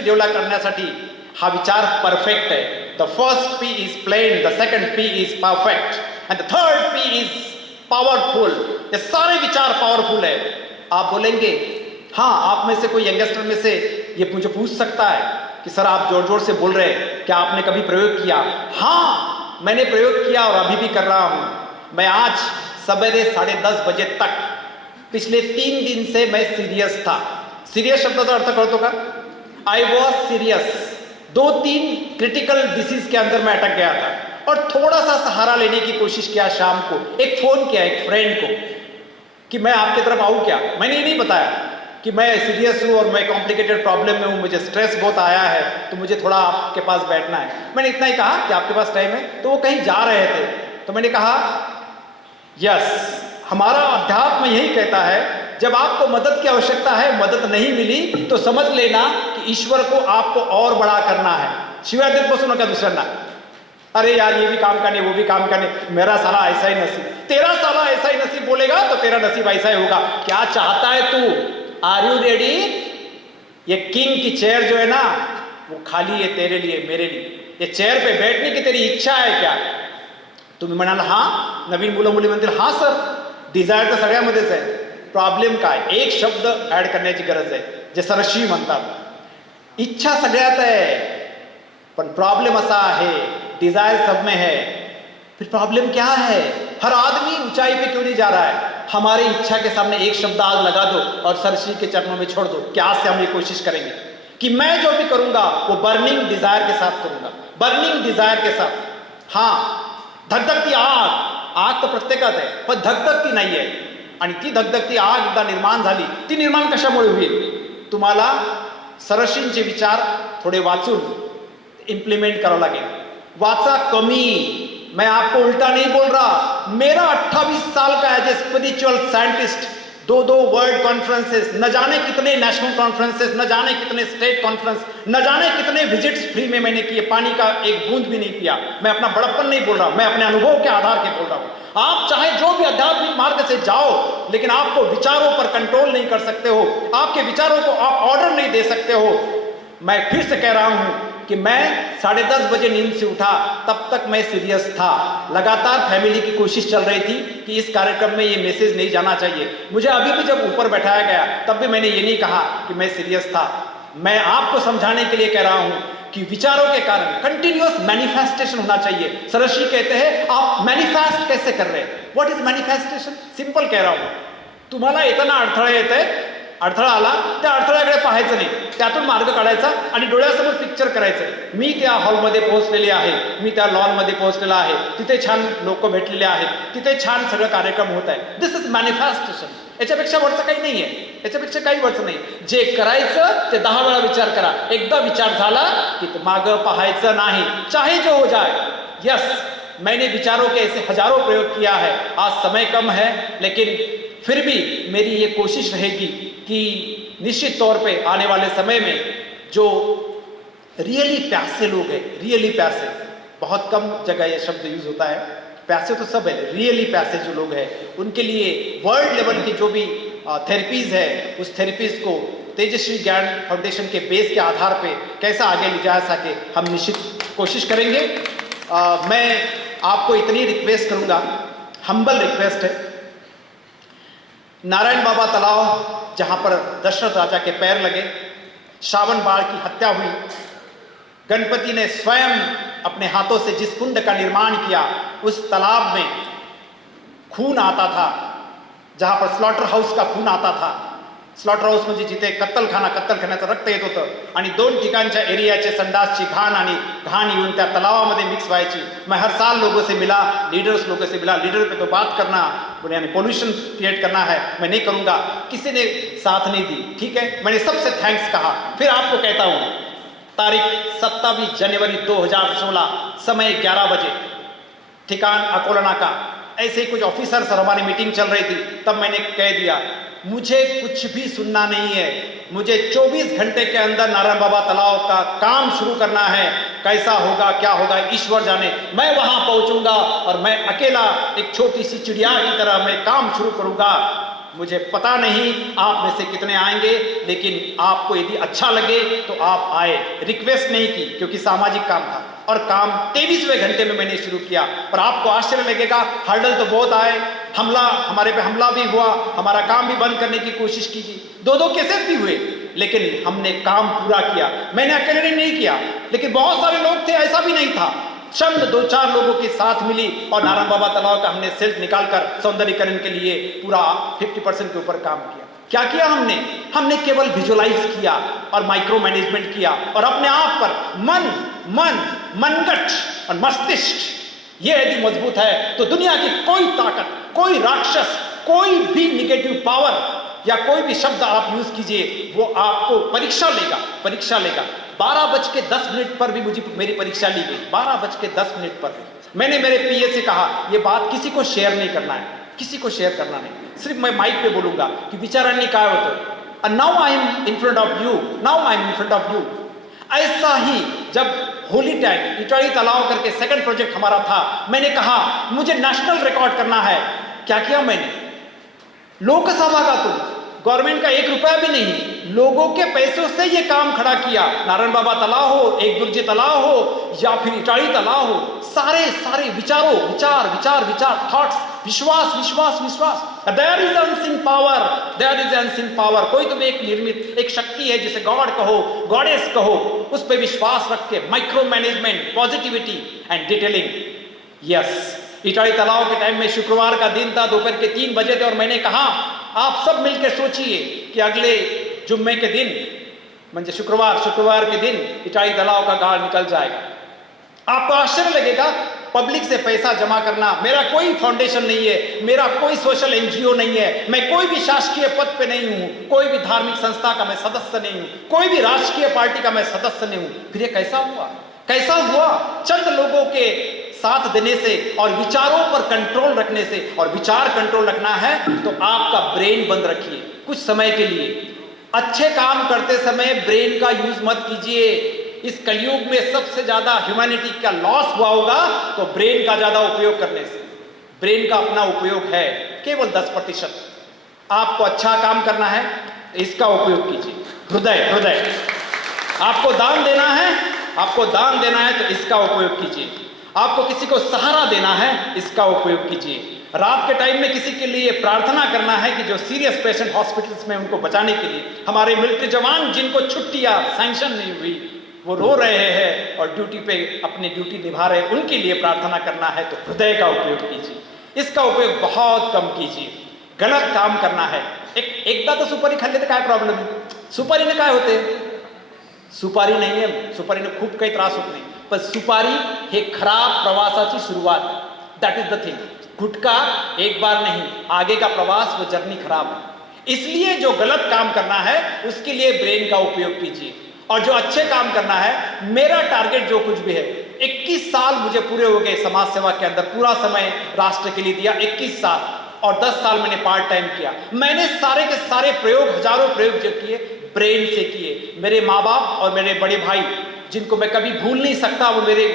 दृष्टी डेव्हलप करण्यासाठी हा विचार परफेक्ट है। The first P is plain, the second P is perfect and the third P is powerful. ये सारे विचार पावरफुल है। आप बोलेंगे हाँ, आप में से कोई यंगस्टर में से ये मुझे पूछ सकता है कि सर आप जोर जोर से बोल रहे हैं, क्या आपने कभी प्रयोग किया? हाँ, मैंने प्रयोग किया और अभी भी कर रहा हूं। मैं आज सवेरे 10:30 बजे तक पिछले 3 दिन से मैं सीरियस था। सीरियस शब्द का अर्थ करतो का? I was serious. 2-3 critical disease के अंदर मैं अटक गया था और थोड़ा सा सहारा लेने की कोशिश किया। शाम को एक फोन किया एक फ्रेंड को कि मैं आपकी तरफ आऊं क्या। मैंने ये नहीं बताया कि मैं सीरियस हूं और मैं कॉम्प्लिकेटेड प्रॉब्लम में हूं, मुझे स्ट्रेस बहुत आया है, तो मुझे थोड़ा आपके पास बैठना है। मैंने इतना ही कहा कि आपके पास टाइम है? तो वो कहीं जा रहे थे, तो मैंने कहा यस, हमारा अध्यात्म यही कहता है जब आपको मदद की आवश्यकता है, मदद नहीं मिली तो समझ लेना कि ईश्वर को आपको और बड़ा करना है। शिवाय देत बसू नका दुसऱ्यांना, अरे यार ये भी काम करने वो भी काम करने, मेरा साला ऐसा ही नसीब, तेरा साला ऐसा ही नसीब बोलेगा तो तेरा नसीब ऐसा ही होगा। क्या चाहता है तू? Are you ready? ये किंग की चेयर जो है ना वो खाली है तेरे लिए, मेरे लिए। ये चेयर पे बैठने की तेरी इच्छा है क्या? तुम्ही म्हणाल हाँ, नवीन मुलं मुली म्हणतील हाँ सर, डिझायर तर सगळ्यामध्येच आहे, प्रॉब्लेम काय? एक शब्द ऍड करण्याची गरज आहे, जे सरशी म्हणतात। इच्छा सगळ्यात आहे पण प्रॉब्लेम असा आहे, डिजायर सब में है, फिर प्रॉब्लम क्या है? हर आदमी ऊंचाई पे क्यों नहीं जा रहा है? हमारी इच्छा के सामने एक शब्द आग लगा दो और सरशी के चरणों में छोड़ दो। क्या से हम ये कोशिश करेंगे कि मैं जो भी करूंगा वो बर्निंग डिजायर के साथ करूंगा, बर्निंग डिजायर के साथ। हाँ, धगधगती आग, आग तो प्रत्येकात आहे पण धगधगती नाही आहे, आणि ती धगधगती आग एकदा निर्माण झाली, ती निर्माण कशामुळे होईल? तुम्हाला सरशींचे विचार थोडे वाचून इम्प्लिमेंट करावं लागेल। वाचा कमी, मैं आपको उल्टा नहीं बोल रहा। मेरा 28 साल का as a spiritual scientist 2 world conferences, न जाने कितने नेशनल कॉन्फ्रेंसेस, न जाने कितने स्टेट कॉन्फ्रेंस, न जाने कितने विजिट्स फ्री में मैंने किए, पानी का एक बूंद भी नहीं पिया। मैं अपना बड़प्पन नहीं बोल रहा, मैं अपने अनुभव के आधार के बोल रहा हूं। आप चाहे जो भी आध्यात्मिक मार्ग से जाओ, लेकिन आपको विचारों पर कंट्रोल नहीं कर सकते हो, आपके विचारों को आप ऑर्डर नहीं दे सकते हो। मैं फिर से कह रहा हूं कि मैं 10:30 बजे नींद से उठा, तब तक मैं सीरियस था। लगातार फैमिली की कोशिश चल रही थी कि इस कार्यक्रम में ये मैसेज नहीं जाना चाहिए। मुझे अभी भी जब ऊपर बैठाया गया तब भी मैंने ये नहीं कहा कि मैं सीरियस था। मैं आपको समझाने के लिए कह रहा हूं कि विचारों के कारण कंटिन्यूअस मैनिफेस्टेशन होना चाहिए। सरशी कहते हैं आप मैनिफेस्ट कैसे कर रहे हैं? What is manifestation? सिंपल कह रहा हूं, तुम्हाला येताना अडथळा येत आहे, अडथळा आला त्या अडथळ्याकडे पाहायचं नाही, त्यातून मार्ग काढायचा आणि डोळ्यासमोर पिक्चर करायचं। मी त्या हॉलमध्ये पोहोचलेले आहे, मी त्या लॉनमध्ये पोहोचलेला आहे, तिथे छान लोक भेटलेले आहेत, तिथे छान सगळं कार्यक्रम होत आहे। This is manifestation. याच्यापेक्षा वरचं काही नाहीये, याच्यापेक्षा काही वरचं नाही। जे करायचं ते 10 वेळा विचार करा। एकदा विचार झाला की मागं पाहायचं नाही, चाहे जो हो जाए। यस, मैंने विचारों के ऐसे हजारों प्रयोग किया है। आज समय कम है, लेकिन फिर भी मेरी ये कोशिश रहेगी कि निश्चित तौर पे आने वाले समय में जो रियली प्यासे लोग हैं, रियली प्यासे, बहुत कम जगह ये शब्द यूज होता है, प्यासे तो सब है, रियली प्यासे जो लोग हैं उनके लिए वर्ल्ड लेवल की जो भी थेरेपीज है, उस थेरेपीज को तेजस्वी ज्ञान फाउंडेशन के बेस के आधार पे कैसा आगे ले जा सके हम निश्चित कोशिश करेंगे। मैं आपको इतनी रिक्वेस्ट करूंगा, हम्बल रिक्वेस्ट है। नारायण बाबा तालाब जहां पर दशरथ राजा के पैर लगे, श्रावण बाण की हत्या हुई, गणपति ने स्वयं अपने हाथों से जिस कुंड का निर्माण किया, उस तालाब में खून आता था, जहां पर स्लॉटर हाऊस का खून आता था। स्लॉटर हाऊस म्हणजे जिथे कत्तलखान्याचं रक्त येत होतं आणि 2 ठिकाणच्या एरियाचे संडासची घाण आणि घाण येऊन त्या तलावामध्ये मिक्स व्हायची। मैं हर साल लोगों से मिला, लीडर्स लोगों से मिला, लीडर पे तो बात करना यानी पोल्यूशन क्रिएट करना है, मैं नहीं करूंगा। किसी ने साथ नहीं दी, ठीक है, मैंने सबसे थैंक्स कहा। फिर आपको कहता हूं, तारीख 27 जनवरी 2016, समय 11 बजे, ठिकान अकोला नाका। ऐसे ही कुछ ऑफिसर्स और हमारी मीटिंग चल रही थी, तब मैंने कह दिया मुझे कुछ भी सुनना नहीं है, मुझे 24 घंटे के अंदर नारायण बाबा तालाब का काम शुरू करना है। कैसा होगा, क्या होगा, ईश्वर जाने। मैं वहां पहुंचूंगा और मैं अकेला एक छोटी सी चिड़िया की तरह मैं काम शुरू करूंगा। मुझे पता नहीं आप में से कितने आएंगे, लेकिन आपको यदि अच्छा लगे तो आप आए। रिक्वेस्ट नहीं की क्योंकि सामाजिक काम था और काम 23वें घंटे में मैंने शुरू किया। पर आपको आश्चर्य लगेगा, हर्डल तो बहुत आए, हमारे पे हमला भी हुआ, हमारा काम भी बंद करने की कोशिश की गई, 2 केसेस भी हुए, लेकिन हमने काम पूरा किया। मैंने अकेले नहीं किया, लेकिन बहुत सारे लोग थे, ऐसा भी नहीं था। चंद 2-4 लोगों के साथ मिली और नारायण बाबा तालाब का हमने सेल्फ निकालकर सौंदर्यीकरण के लिए पूरा 50% के ऊपर काम किया। क्या किया हमने केवल विजुअलाइज किया और माइक्रो मैनेजमेंट किया और अपने आप पर मनगट और मस्तिष्क ये यदि मजबूत है तो दुनिया की कोई ताकत, कोई राक्षस, कोई भी निगेटिव पावर या कोई भी शब्द आप यूज कीजिए, वो आपको परीक्षा लेगा। 12:10 पर भी मुझे मेरी परीक्षा ली गई। 12:10 पर भी मैंने मेरे पीए से कहा, ये बात किसी को शेयर नहीं करना है, किसी को शेयर करना नहीं, सिर्फ मैं माइक पे बोलूंगा कि विचारांनी काय होतं। And now I am in front of you. ऐसा ही जब होली टैंक इटाली तालाब करके सेकंड प्रोजेक्ट हमारा था, मैंने कहा मुझे नेशनल रिकॉर्ड करना है। क्या किया मैंने? लोकसभा का तो गवर्नमेंट का 1 रुपया भी नहीं, लोगों के पैसों से ये काम खड़ा किया। नारायण बाबा तालाब हो, एक दुर्जी तालाब हो या फिर इटाली तालाब हो, सारे विचार थॉट्स, विश्वास। There is unseen power. कोई तुम्हें एक निर्मित एक शक्ति है, जिसे गॉड कहो, गॉडेस कहो, उस पर विश्वास रख के micro management, positivity and detailing. Yes, Italy तालाब के टाइम में शुक्रवार का दिन था, दोपहर के 3 बजे थे और मैंने कहा आप सब मिलकर सोचिए कि अगले जुम्मे के दिन, म्हणजे शुक्रवार के दिन इटाली तालाब का गाड़ निकल जाएगा। आपको आश्चर्य लगेगा, पब्लिक से पैसा जमा करना, मेरा कोई फाउंडेशन नहीं है, मेरा कोई सोशल एनजीओ नहीं है, मैं कोई भी शासकीय पद पे नहीं हूं, कोई भी धार्मिक संस्था का मैं सदस्य नहीं हूं, कोई भी राजकीय पार्टी का मैं सदस्य नहीं हूं। फिर ये कैसा हुआ? चंद लोगों के साथ देने से और विचारों पर कंट्रोल रखने से। और विचार कंट्रोल रखना है तो आपका ब्रेन बंद रखिए कुछ समय के लिए। अच्छे काम करते समय ब्रेन का यूज मत कीजिए। इस कलयुग में सबसे ज्यादा ह्यूमैनिटी का लॉस हुआ होगा तो ब्रेन का ज्यादा उपयोग करने से। ब्रेन का अपना उपयोग है केवल 10%। आपको अच्छा काम करना है इसका उपयोग कीजिए। हृदय आपको दान देना है तो इसका उपयोग कीजिए। आपको किसी को सहारा देना है, इसका उपयोग कीजिए। रात के टाइम में किसी के लिए प्रार्थना करना है कि जो सीरियस पेशेंट हॉस्पिटल्स में, उनको बचाने के लिए, हमारे मिलिट्री जवान जिनको छुट्टियां सैंक्शन नहीं हुई, वो रो रहे हैं और ड्यूटी पे अपनी ड्यूटी निभा रहे हैं, उनके लिए प्रार्थना करना है तो हृदय का उपयोग कीजिए। इसका उपयोग बहुत कम कीजिए। गलत काम करना है, एकदा तो सुपारी खाल्ली तर काय प्रॉब्लेम आहे? सुपारीने काय होते? सुपारी नाही आहे, सुपारीने खूप काही त्रास होत नाही, पण सुपारी हे खराब प्रवासाची सुरुवात है। That is the thing. गुटखा एक बार नहीं, आगे का प्रवास, वो जर्नी खराब है। इसलिए जो गलत काम करना है उसके लिए ब्रेन का उपयोग कीजिए, और जो अच्छे काम करना है, मेरा टारगेट जो कुछ भी है, 21 साल मुझे पूरे हो गए समाज सेवा के अंदर, पूरा समय राष्ट्र के लिए दिया, 21 साल, और 10 साल मैंने पार्ट टाइम किया। मैंने सारे के सारे प्रयोग, हजारों प्रयोग जो किए, ब्रेन से किए। मेरे माँ बाप और मेरे बड़े भाई, जिनको मैं कभी भूल नहीं सकता, वो मेरे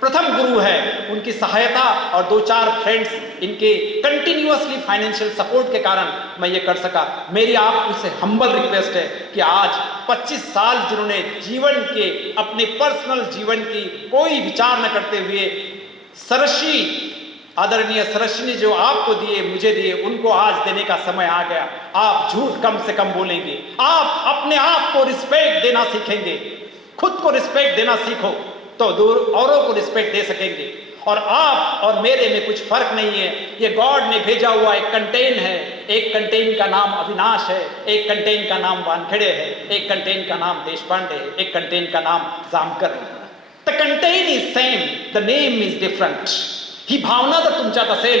प्रथम गुरु है, उनकी सहायता और 2-4 फ्रेंड्स, इनके कंटिन्यूअसली फाइनेंशियल सपोर्ट के कारण मैं ये कर सका। मेरी आपसे हम्बल रिक्वेस्ट है कि आज 25 साल जिन्होंने जीवन के, अपने पर्सनल जीवन की कोई विचार न करते हुए, आदरणीय सरश्री ने जो आपको दिए, मुझे दिए, उनको आज देने का समय आ गया। आप झूठ कम से कम बोलेंगे, आप अपने आप को रिस्पेक्ट देना सीखेंगे, खुद को रिस्पेक्ट देना सीखो तो औरों को रिस्पेक्ट दे सकेंगे। और आप और मेरे में कुछ फर्क नहीं है, ये गॉड ने भेजा हुआ एक कंटेन है। एक कंटेन का नाम अविनाश है, एक कंटेन का नाम वानखेड़े है, एक कंटेन का नाम देशपांडे है, एक कंटेन का नाम जामकर है। The content is same, the name is different. ही भावना जर तुमच्यात असेल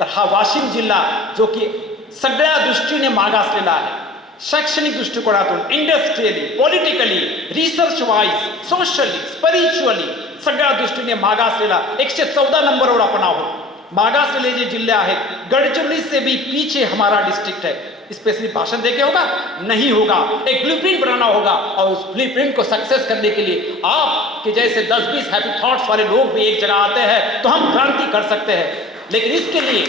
तर हा वाशिम जिल्हा, जो की सगळ्या दृष्टीने मागासलेला आहे, शैक्षणिक दृष्टिकोनातून, industrially, politically, research wise, socially, spiritually, सगळ्या दृष्टीने मागासलेला 114 नंबरवर आपण आहोत। मागासलेले जे जिल्हे आहेत, गडचिरोली से भी पीछे हमारा डिस्ट्रिक्ट है। इस पे सिर्फ भाषण देके होगा? नहीं होगा। एक ब्लूप्रिंट बनाना होगा, और उस ब्लूप्रिंट को सक्सेस करने के लिए आप के जैसे 10-20 हैप्पी थॉट्स वाले लोग भी एक जगह आते हैं तो हम क्रांति कर सकते हैं। लेकिन इसके लिए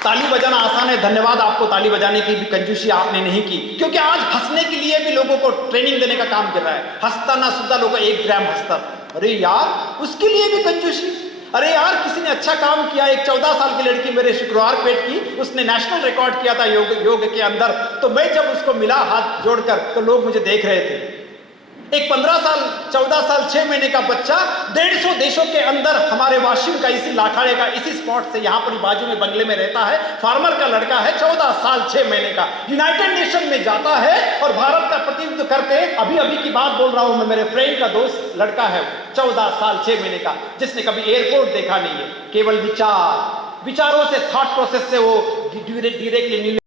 ताली बजाना आसान है, धन्यवाद आपको। ताली बजाने की भी कंजूसी आपने नहीं की, क्योंकि आज हंसने के लिए भी लोगों को ट्रेनिंग देने का काम कर रहा है। हंसता ना सुनता लोग 1 ग्राम हंसता, अरे यार उसके लिए भी कंजूसी। अरे यार किसी ने अच्छा काम किया, एक 14 साल की लड़की मेरे शुक्रवार पेट की, उसने नेशनल रिकॉर्ड किया था योग के अंदर, तो मैं जब उसको मिला हाथ जोड़कर तो लोग मुझे देख रहे थे। एक 15 साल 14 साल 6 महीने का बच्चा 150 देशों के अंदर हमारे वाशिम का, इसी लाखाड़े का, इसी स्पॉट से यहाँ पर बाजू में बंगले में रहता है, फार्मर का लड़का है, 14 साल 6 महीने का, यूनाइटेड नेशन में जाता है और भारत का प्रतिनिधित्व करते। अभी अभी की बात बोल रहा हूं मैं, मेरे फ्रेंड का दोस्त लड़का है, 14 साल 6 महीने का, जिसने कभी एयरपोर्ट देखा नहीं है, केवल विचारों से, थॉट प्रोसेस से वो डायरेक्टली